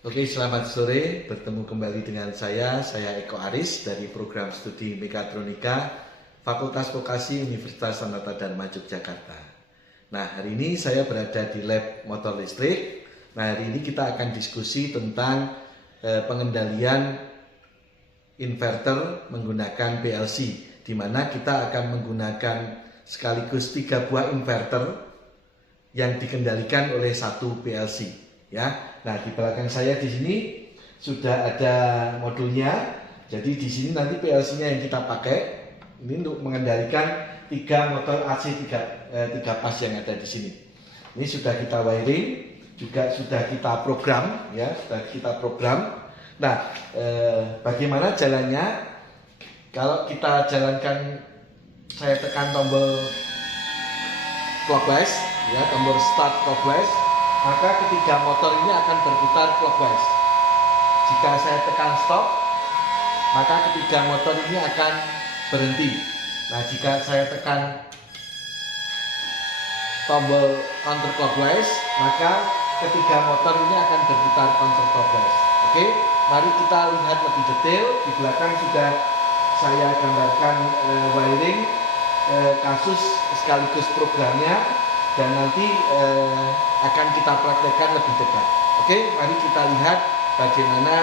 Oke, selamat sore. Bertemu kembali dengan saya Eko Aris dari program studi Mekatronika Fakultas Vokasi Universitas Sanata Dharma Yogyakarta. Nah, hari ini saya berada di lab motor listrik. Nah, hari ini kita akan diskusi tentang pengendalian inverter menggunakan PLC, di mana kita akan menggunakan sekaligus 3 buah inverter yang dikendalikan oleh satu PLC. Ya, nah di belakang saya di sini sudah ada modulnya. Jadi di sini nanti PLC-nya yang kita pakai ini untuk mengendalikan 3 motor AC 3 pas yang ada di sini. Ini sudah kita wiring, juga sudah kita program, ya, sudah kita program. Nah, bagaimana jalannya? Kalau kita jalankan, saya tekan tombol clockwise, ya, tombol start clockwise, maka ketiga motor ini akan berputar clockwise. Jika saya tekan stop, maka ketiga motor ini akan berhenti. Nah, jika saya tekan tombol counterclockwise, maka ketiga motor ini akan berputar counterclockwise. Oke, mari kita lihat lebih detail. Di belakang sudah saya gambarkan wiring, kasus sekaligus programnya, dan nanti akan kita praktekkan lebih dekat. Oke, mari kita lihat bagaimana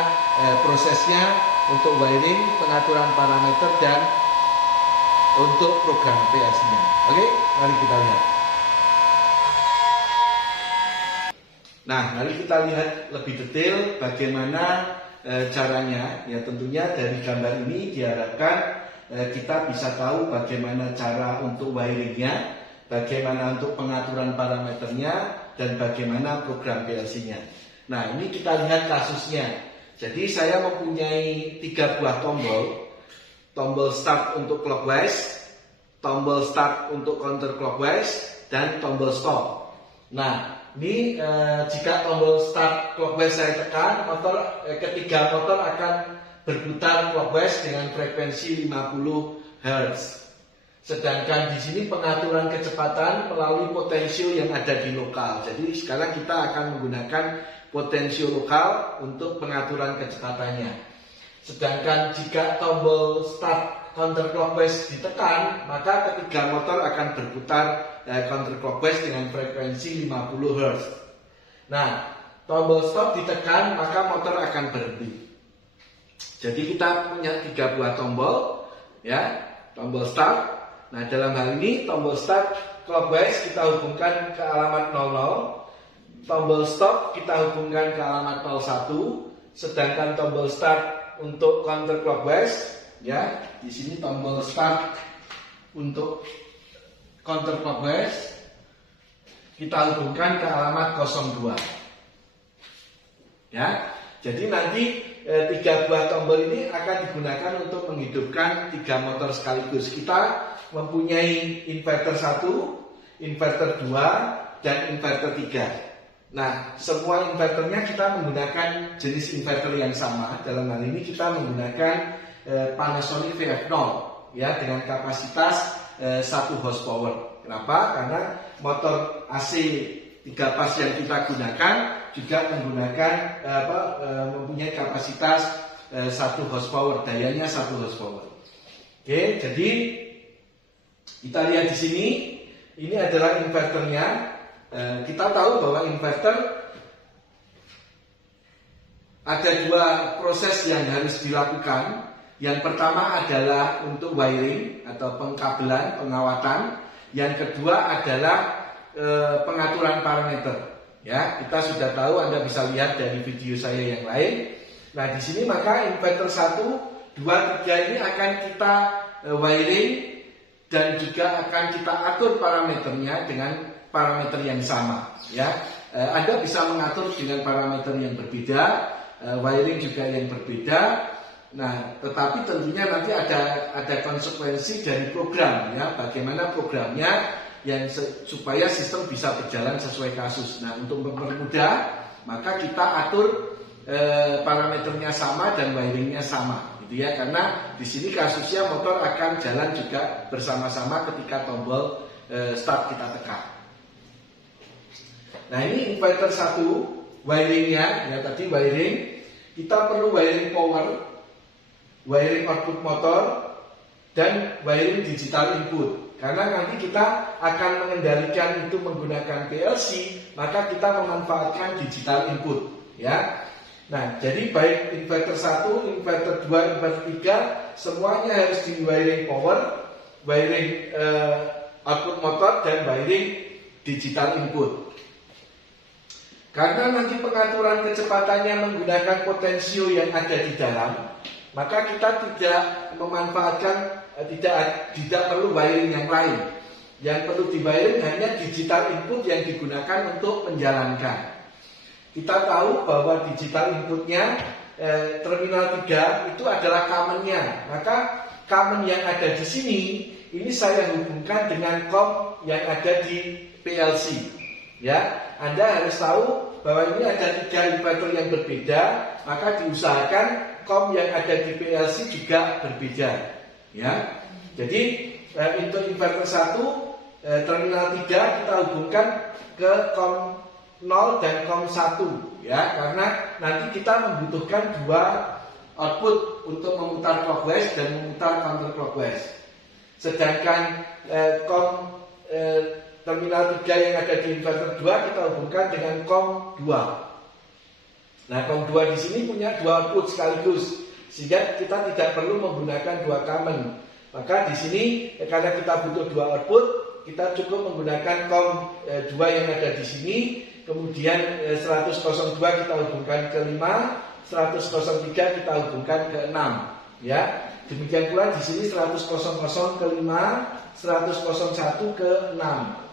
prosesnya untuk wiring, pengaturan parameter, dan untuk program PLC-nya. Oke, mari kita lihat. Nah, mari kita lihat lebih detail bagaimana caranya. Ya, tentunya dari gambar ini diharapkan kita bisa tahu bagaimana cara untuk wiringnya, bagaimana untuk pengaturan parameternya, dan bagaimana program PLC-nya. Nah, ini kita lihat kasusnya. Jadi saya mempunyai 3 buah tombol. Tombol start untuk clockwise, tombol start untuk counterclockwise, dan tombol stop. Nah, ini jika tombol start clockwise saya tekan, ketiga motor akan berputar clockwise dengan frekuensi 50 Hz. Sedangkan di sini pengaturan kecepatan melalui potensio yang ada di lokal. Jadi sekarang kita akan menggunakan potensio lokal untuk pengaturan kecepatannya. Sedangkan jika tombol start counterclockwise ditekan, maka ketiga motor akan berputar counterclockwise dengan frekuensi 50 Hz. Nah, tombol stop ditekan, maka motor akan berhenti. Jadi kita punya 3 buah tombol, ya, tombol start. Nah, dalam hal ini tombol start clockwise kita hubungkan ke alamat 00, tombol stop kita hubungkan ke alamat 01, sedangkan tombol start untuk counterclockwise, ya, di sini tombol start untuk counterclockwise kita hubungkan ke alamat 02. Ya, jadi nanti 3 buah tombol ini akan digunakan untuk menghidupkan 3 motor sekaligus. Kita mempunyai inverter 1, inverter 2, dan inverter 3. Nah, semua inverternya kita menggunakan jenis inverter yang sama. Dalam hal ini kita menggunakan Panasonic VF0, ya, dengan kapasitas 1 horsepower. Kenapa? Karena motor AC 3 pas yang kita gunakan juga menggunakan mempunyai kapasitas 1 horsepower, dayanya 1 horsepower. Oke, jadi kita lihat di sini, ini adalah inverternya. Kita tahu bahwa inverter ada 2 proses yang harus dilakukan. Yang pertama adalah untuk wiring atau pengkabelan, pengawatan. Yang kedua adalah pengaturan parameter. Ya, kita sudah tahu, Anda bisa lihat dari video saya yang lain. Nah, di sini maka inverter 1, 2, 3 ini akan kita wiring dan juga akan kita atur parameternya dengan parameter yang sama. Ya, Anda bisa mengatur dengan parameter yang berbeda, wiring juga yang berbeda. Nah, tetapi tentunya nanti ada konsekuensi dari program, ya, bagaimana programnya yang supaya sistem bisa berjalan sesuai kasus. Nah, untuk mempermudah, maka kita atur parameternya sama dan wiringnya sama, gitu ya, karena di sini kasusnya motor akan jalan juga bersama-sama ketika tombol start kita tekan. Nah, ini inverter 1 wiringnya, ya tadi wiring, kita perlu wiring power, wiring output motor, dan wiring digital input. Karena nanti kita akan mengendalikan itu menggunakan PLC, maka kita memanfaatkan digital input, ya. Nah, jadi baik inverter 1, inverter 2, inverter 3, semuanya harus di wiring power, wiring output motor, dan wiring digital input. Karena nanti pengaturan kecepatannya menggunakan potensio yang ada di dalam, maka kita tidak memanfaatkan, tidak perlu wiring yang lain. Yang perlu di wiring hanya digital input yang digunakan untuk menjalankan. Kita tahu bahwa digital inputnya terminal 3 itu adalah common-nya. Maka common yang ada di sini, ini saya hubungkan dengan COM yang ada di PLC. Ya, Anda harus tahu bahwa ini ada 3 inverter yang berbeda, maka diusahakan COM yang ada di PLC juga berbeda. Ya, jadi untuk inverter 1 terminal 3 kita hubungkan ke COM 0 dan COM 1, ya, karena nanti kita membutuhkan 2 output untuk memutar clockwise dan memutar counterclockwise. Sedangkan COM terminal 3 yang ada di inverter 2 kita hubungkan dengan COM 2. Nah, COM 2 di sini punya 2 output sekaligus, sehingga kita tidak perlu menggunakan 2 common. Maka di sini karena kita butuh 2 output, kita cukup menggunakan COM 2 yang ada di sini, kemudian 100.02 kita hubungkan ke 5, 100.03 kita hubungkan ke 6, ya. Demikian pula di sini 100.00 ke 5, 100.01 ke 6.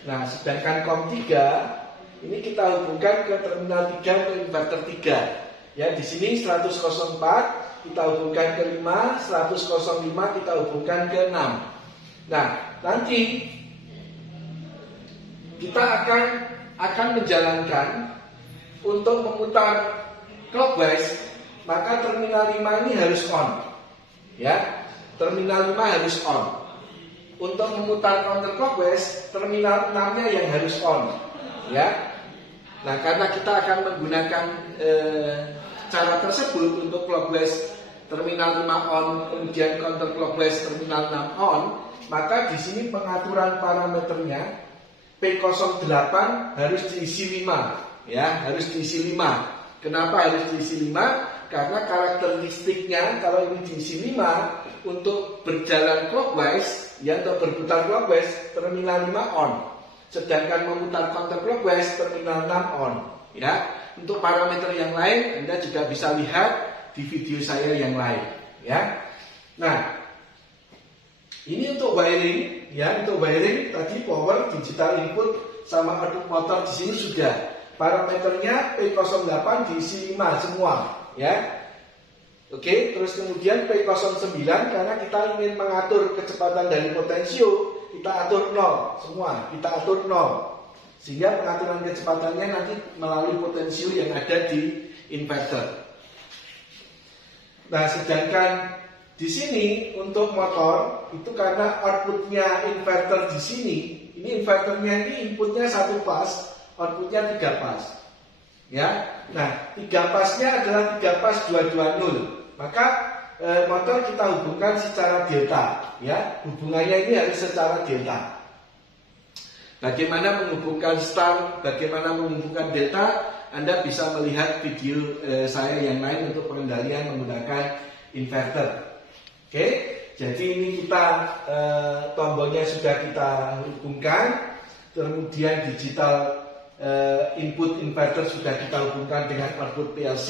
Nah, sedangkan COM 3 ini kita hubungkan ke terminal 3 ke inverter 3. Ya, di sini 100.04 kita hubungkan ke 5, 100.05 kita hubungkan ke 6. Nah, nanti kita akan menjalankan untuk memutar clockwise, maka terminal 5 ini harus on. Ya, terminal 5 harus on. Untuk memutar counterclockwise, terminal 6-nya yang harus on. Ya. Nah, karena kita akan menggunakan cara tersebut untuk clockwise terminal 5 on, kemudian counterclockwise terminal 6 on, maka di sini pengaturan parameternya P08 harus diisi 5, ya, harus diisi 5. Kenapa harus diisi 5? Karena karakteristiknya kalau ini diisi 5 untuk berjalan clockwise, ya, untuk berputar clockwise terminal 5 on. Sedangkan memutar counterclockwise terminal 6 on, ya. Untuk parameter yang lain Anda juga bisa lihat di video saya yang lain, ya. Nah, ini untuk wiring, ya, untuk wiring tadi power, digital input sama output motor di sini sudah. Parameternya P08 diisi 5 semua, ya. Oke, terus kemudian P09 karena kita ingin mengatur kecepatan dari potensio, kita atur 0 semua, kita atur 0. Sehingga pengaturan kecepatannya nanti melalui potensio yang ada di inverter. Nah, sedangkan di sini untuk motor itu karena outputnya inverter di sini, ini inverternya ini inputnya 1 pas, outputnya 3 pas. Ya. Nah, 3 pasnya adalah 3 pas 220. Maka motor kita hubungkan secara delta, ya. Hubungannya ini harus secara delta. Bagaimana menghubungkan star, bagaimana menghubungkan delta, Anda bisa melihat video saya yang lain untuk pengendalian menggunakan inverter. Oke, jadi ini kita tombolnya sudah kita hubungkan, kemudian digital input inverter sudah kita hubungkan dengan output PLC,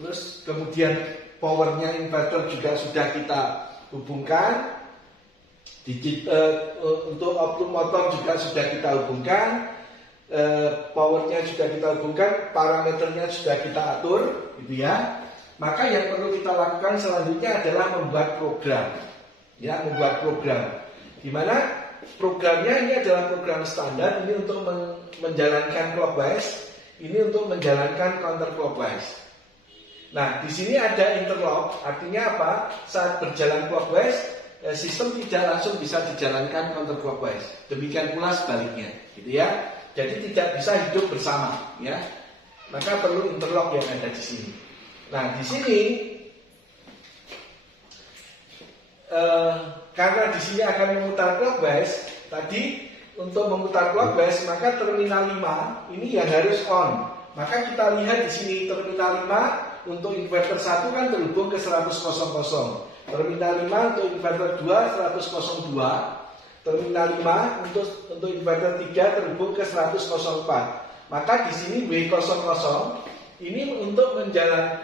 terus kemudian powernya inverter juga sudah kita hubungkan, untuk output motor juga sudah kita hubungkan, powernya sudah kita hubungkan, parameternya sudah kita atur, gitu ya. Maka yang perlu kita lakukan selanjutnya adalah membuat program, ya, membuat program. Dimana programnya ini adalah program standar, ini untuk menjalankan clockwise, ini untuk menjalankan counterclockwise. Nah, di sini ada interlock, artinya apa? Saat berjalan clockwise, sistem tidak langsung bisa dijalankan counterclockwise. Demikian pula sebaliknya, gitu ya. Jadi tidak bisa hidup bersama, ya. maka perlu interlock yang ada di sini. Nah, di sini karena di sini akan memutar clockwise, tadi untuk memutar clockwise maka terminal 5 ini yang harus on. Maka kita lihat di sini terminal 5 untuk inverter 1 kan terhubung ke 100. Terminal 5 untuk inverter 2 100. Terminal 5 untuk inverter 3 terhubung ke 100. Maka di sini W00 ini untuk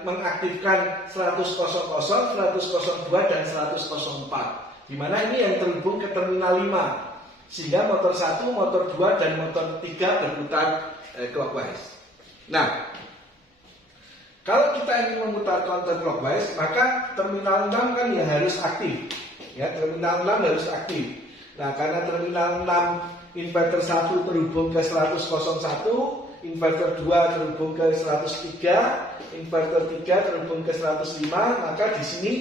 mengaktifkan 100, 102 dan 104. Di mana ini yang terhubung ke terminal 5. Sehingga motor 1, motor 2 dan motor 3 berputar clockwise. Nah, kalau kita ingin memutar counterclockwise, maka terminal 6 kan yang harus aktif. Ya, terminal 6 harus aktif. Nah, karena terminal 6 inverter 1 terhubung ke 100.01, inverter 2 terhubung ke 103, inverter 3 terhubung ke 105, maka di sini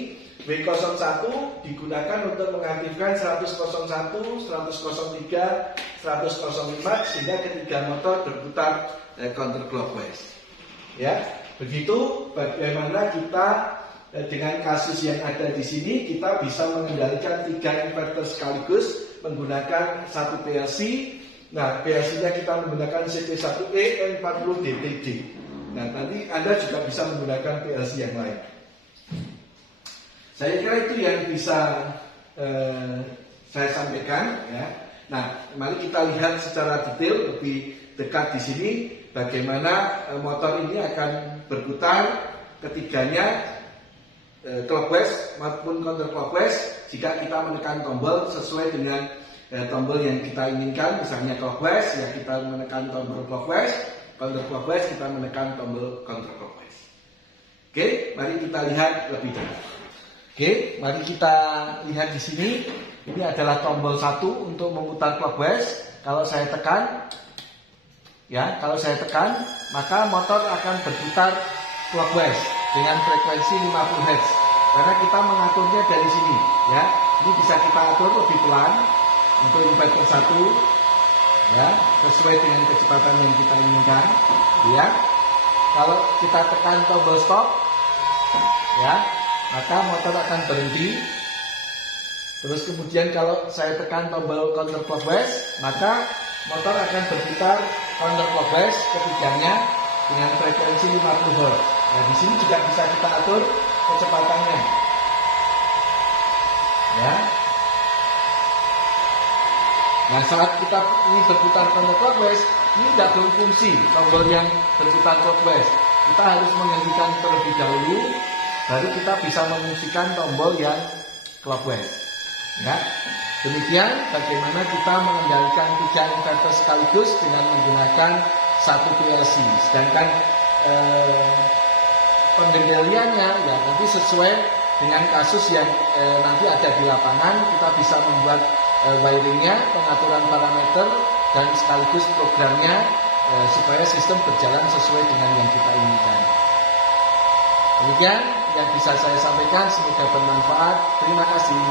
W01 digunakan untuk mengaktifkan 100.01, 100.03, 100.05 sehingga ketiga motor berputar counterclockwise. Ya, begitu bagaimana kita dengan kasus yang ada di sini kita bisa mengendalikan 3 inverter sekaligus menggunakan satu PLC. Nah, PLC-nya kita menggunakan CP1E N40DPD. Nah, nanti Anda juga bisa menggunakan PLC yang lain. Saya kira itu yang bisa saya sampaikan. Ya. Nah, mari kita lihat secara detail lebih dekat di sini bagaimana motor ini akan berputar ketiganya clockwise maupun counterclockwise jika kita menekan tombol sesuai dengan tombol yang kita inginkan. Misalnya clockwise ya kita menekan tombol clockwise, counterclockwise kita menekan tombol counterclockwise. Oke, mari kita lihat lebih dekat. Oke, mari kita lihat di sini. Ini adalah tombol 1 untuk memutar clockwise. Kalau saya tekan, ya, maka motor akan berputar clockwise dengan frekuensi 50 Hz. Karena kita mengaturnya dari sini, ya. Ini bisa kita atur lebih pelan untuk inverter 1, ya, sesuai dengan kecepatan yang kita inginkan, ya. Kalau kita tekan tombol stop, ya, maka motor akan berhenti. Terus kemudian kalau saya tekan tombol counterclockwise, maka motor akan berputar counterclockwise ketiganya dengan frekuensi 50 Hz. Nah, di sini juga bisa kita atur kecepatannya. Ya. Nah, saat kita ini berputar counterclockwise, ini tidak berfungsi tombol yang berputar clockwise. Kita harus menghentikan terlebih dahulu, baru kita bisa memfungsikan tombol yang clockwise. Ya, demikian bagaimana kita mengendalikan 3 inverter sekaligus dengan menggunakan satu PLC. Sedangkan pengendaliannya ya nanti sesuai dengan kasus yang nanti ada di lapangan. Kita bisa membuat wiringnya, pengaturan parameter dan sekaligus programnya supaya sistem berjalan sesuai dengan yang kita inginkan. Demikian yang bisa saya sampaikan, semoga bermanfaat. Terima kasih.